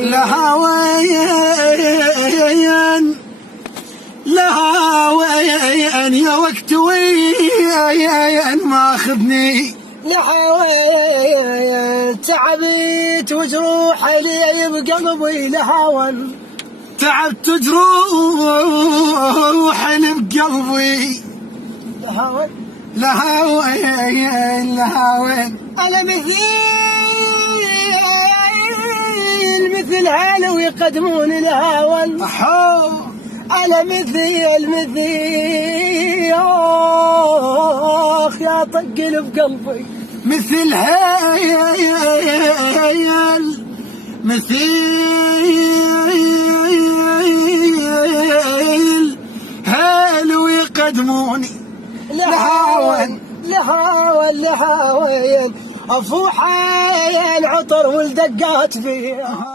لها وين لها وين يا وقت وين ماخذني، لها وين تعبت وجروحي لي بقلبي، لها وين تعبت جروحي بقلبي، لها وين لها وين لها وين أنا مثل هالو يقدمون لها وين، أنا مثل آخ يا طقل بقلبي، مثل هايل مثل هالو يقدموني، لهاون لهاون أفوح العطر والدقات فيها.